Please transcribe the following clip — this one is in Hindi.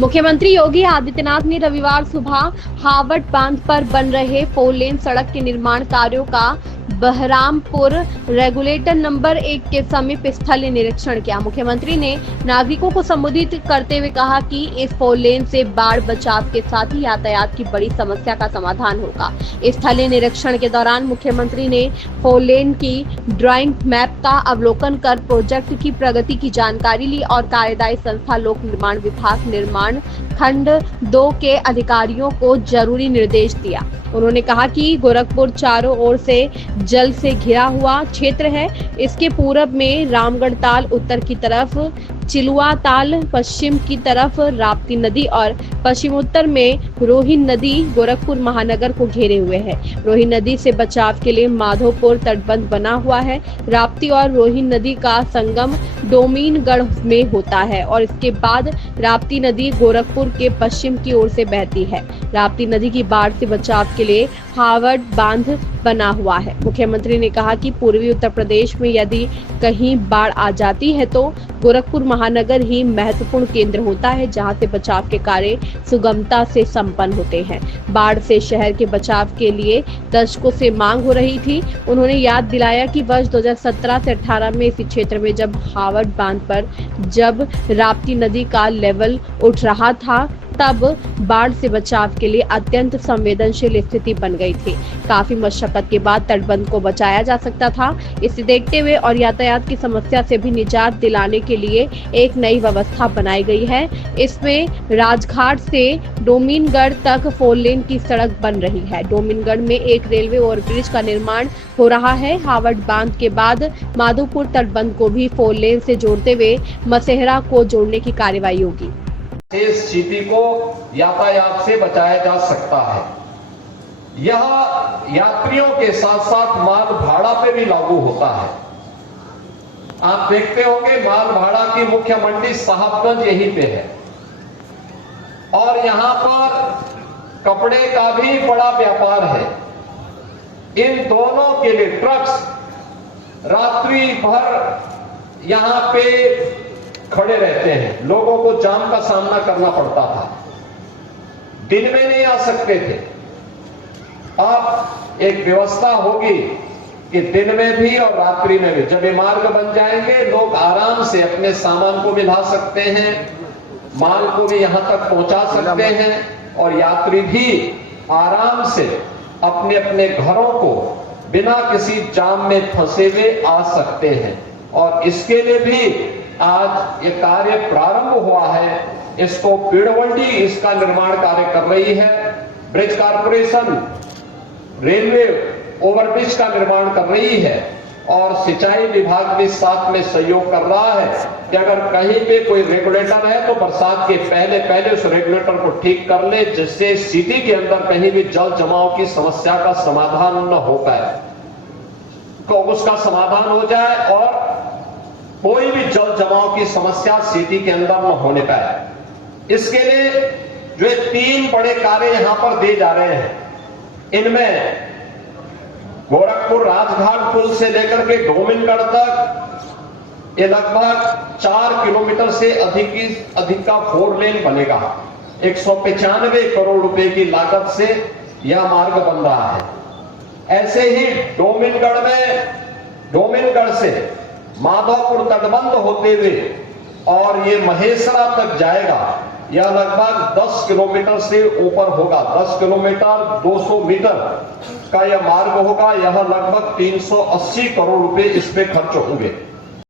मुख्यमंत्री योगी आदित्यनाथ ने रविवार सुबह हावड़ बांध पर बन रहे 4 लेन सड़क के निर्माण कार्यों का बहरामपुर रेगुलेटर नंबर 1 के समीप स्थलीय निरीक्षण किया। मुख्यमंत्री ने नागरिकों को संबोधित करते हुए कहा कि इस 4 लेन से बाढ़ बचाव के साथ ही यातायात की बड़ी समस्या का समाधान होगा। स्थलीय निरीक्षण के दौरान मुख्यमंत्री ने 4 लेन की ड्राइंग मैप का अवलोकन कर प्रोजेक्ट की प्रगति की जानकारी ली और कार्यदायी संस्था लोक निर्माण विभाग निर्माण खंड 2 के अधिकारियों को जरूरी निर्देश दिया। उन्होंने कहा कि गोरखपुर चारों ओर से जल से घिरा हुआ क्षेत्र है। इसके पूरब में रामगढ़ ताल, उत्तर की तरफ चिलुआ ताल, पश्चिम की तरफ राप्ती नदी और पश्चिमोत्तर में रोहिन नदी गोरखपुर महानगर को घेरे हुए है। रोहिन नदी से बचाव के लिए माधोपुर तटबंध बना हुआ है। राप्ती और रोहिन नदी का संगम डोमिनगढ़ में होता है और इसके बाद राप्ती नदी गोरखपुर के पश्चिम की ओर से बहती है। राप्ती नदी की बाढ़ से बचाव के लिए हावड़ बांध बना हुआ है। मुख्यमंत्री ने कहा कि पूर्वी उत्तर प्रदेश में यदि कहीं बाढ़ आ जाती है तो गोरखपुर महानगर ही महत्वपूर्ण केंद्र होता है, जहां से बचाव के कार्य सुगमता से संपन्न होते हैं। बाढ़ से शहर के बचाव के लिए दशकों से मांग हो रही थी। उन्होंने याद दिलाया कि वर्ष 2017 से 18 में इसी क्षेत्र में जब हावड़ बांध पर जब राप्ती नदी का लेवल उठ रहा था तब बाढ़ से बचाव के लिए अत्यंत संवेदनशील स्थिति बन गई थी। काफी मशक्कत के बाद तटबंध को बचाया जा सकता था। इसे देखते हुए और यातायात की समस्या से भी निजात दिलाने के लिए एक नई व्यवस्था बनाई गई है। इसमें राजघाट से डोमिनगढ़ तक 4 लेन की सड़क बन रही है। डोमिनगढ़ में एक रेलवे ओवरब्रिज का निर्माण हो रहा है। हावड़ बांध के बाद माधोपुर तटबंध को भी 4 लेन से जोड़ते हुए मसेहरा को जोड़ने की कार्रवाई होगी। इस स्थिति को यातायात से बचाया जा सकता है। यह यात्रियों के साथ साथ माल भाड़ा पे भी लागू होता है। आप देखते होंगे माल भाड़ा की मुख्य मंडी साहबगंज यहीं पे है और यहां पर कपड़े का भी बड़ा व्यापार है। इन दोनों के लिए ट्रक्स रात्रि भर यहां पे खड़े रहते हैं। लोगों को जाम का सामना करना पड़ता था, दिन में नहीं आ सकते थे। अब एक व्यवस्था होगी कि दिन में भी और रात्रि में भी जब ये मार्ग बन जाएंगे लोग आराम से अपने सामान को भी ला सकते हैं, माल को भी यहां तक पहुंचा सकते हैं और यात्री भी आराम से अपने अपने घरों को बिना किसी जाम में फंसे हुए आ सकते हैं। और इसके लिए भी आज ये कार्य प्रारंभ हुआ है। इसको पीडब्ल्यूडी इसका निर्माण कार्य कर रही है। ब्रिज कॉर्पोरेशन रेलवे ओवरब्रिज का निर्माण कर रही है और सिंचाई विभाग भी साथ में सहयोग कर रहा है कि अगर कहीं पे कोई रेगुलेटर है तो बरसात के पहले पहले उस रेगुलेटर को ठीक कर ले, जिससे सिटी के अंदर कहीं भी जल जमाव की समस्या का समाधान न हो पाए, तो उसका समाधान हो जाए और कोई भी जल जमाव की समस्या सिटी के अंदर न होने पाए। इसके लिए जो 3 बड़े कार्य यहां पर दिए जा रहे हैं, इनमें गोरखपुर राजघाट पुल से लेकर के डोमिनगढ़ तक ये लगभग 4 किलोमीटर से अधिक का 4 लेन बनेगा। 195 करोड़ रुपए की लागत से यह मार्ग बन रहा है। ऐसे ही डोमिनगढ़ से माधोपुर तटबंध होते हुए और ये महेसरा तक जाएगा। यह लगभग 10 किलोमीटर से ऊपर होगा। 10 किलोमीटर 200 मीटर का यह मार्ग होगा। यह लगभग 380 करोड़ रुपए इस पे खर्च होंगे।